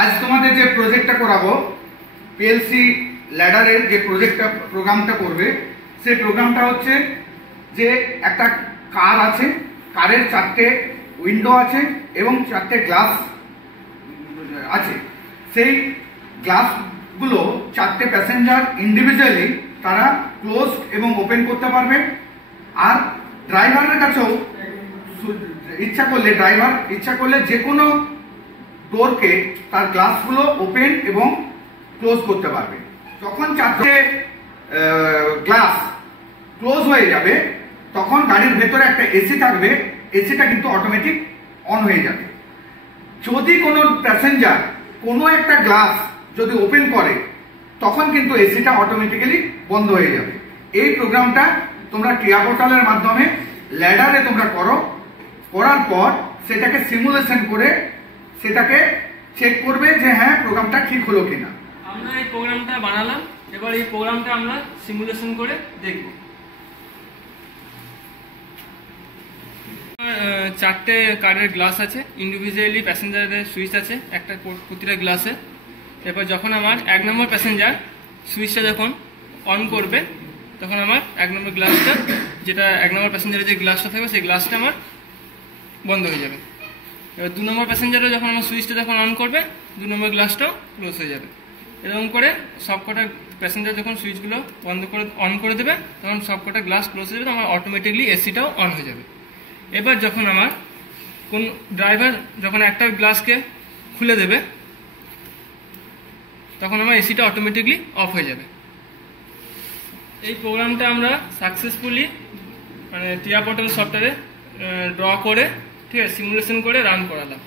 আজ তোমাদের যে প্রজেক্টটা করাবো পিএলসি ল্যাডারের যে প্রোগ্রামটা করবে সেই প্রোগ্রামটা হচ্ছে যে একটা কার আছে, কারের 4টে উইন্ডো আছে এবং 4টে গ্লাস আছে। সেই গ্লাসগুলো 4টে প্যাসেঞ্জার ইন্ডিভিজুয়ালি তারা ক্লোজ এবং ওপেন করতে পারবে। আর ড্রাইভারের কাছেও ড্রাইভার ইচ্ছা করলে যে কোনো ডোরকে তার গ্লাসগুলো ওপেন এবং ক্লোজ করতে পারবে। যখন 4টে গ্লাস ক্লোজ হয়ে যাবে তখন গাড়ির ভেতরে একটা এসি থাকবে, এসিটা কিন্তু অটোমেটিক অন হয়ে যাবে। যদি কোনো প্যাসেঞ্জার কোনো একটা গ্লাস যদি ওপেন করে তখন কিন্তু এসিটা অটোমেটিক্যালি বন্ধ হয়ে যাবে। এই প্রোগ্রামটা তোমরা ক্রিয়া পোর্টালের মাধ্যমে ল্যাডারে তোমরা করো, করার পর সেটাকে সিমুলেশন করে সেটাকে চেক করবে যে হ্যাঁ প্রোগ্রামটা ঠিক হলো কিনা। আমরা এই প্রোগ্রামটা বানালাম, এবার এই প্রোগ্রামটা আমরা সিমুলেশন করে দেখব। 4টে কারের গ্লাস আছে, ইন্ডিভিজুয়ালি প্যাসেঞ্জারের সুইচ আছে একটা প্রতিটা গ্লাসে। এরপর যখন আমার 1 নম্বর প্যাসেঞ্জার সুইচটা যখন অন করবে তখন আমার 1 নম্বর গ্লাসটা, যেটা 1 নম্বর প্যাসেঞ্জারের যে গ্লাসটা থাকবে সেই গ্লাসটা আমার বন্ধ হয়ে যাবে। এবার 2 নম্বর প্যাসেঞ্জারও যখন আমার সুইচটা যখন অন করবে 2 নম্বর গ্লাসটাও ক্লোজ হয়ে যাবে। এরকম করে সবকটা প্যাসেঞ্জার যখন সুইচগুলো অন করে দেবে তখন সবকটা গ্লাস ক্লোজ হয়ে যাবে, আমার অটোমেটিকলি এসিটাও অন হয়ে যাবে। এবার যখন আমার কোন ড্রাইভার যখন একটা গ্লাসকে খুলে দেবে তখন আমার এসিটা অটোমেটিকলি অফ হয়ে যাবে। এই প্রোগ্রামটা আমরা সাকসেসফুলি টিয়া পোর্টাল সফটওয়্যারে ড্র করে, ঠিক আছে, সিমুলেশন করে রান করালাম।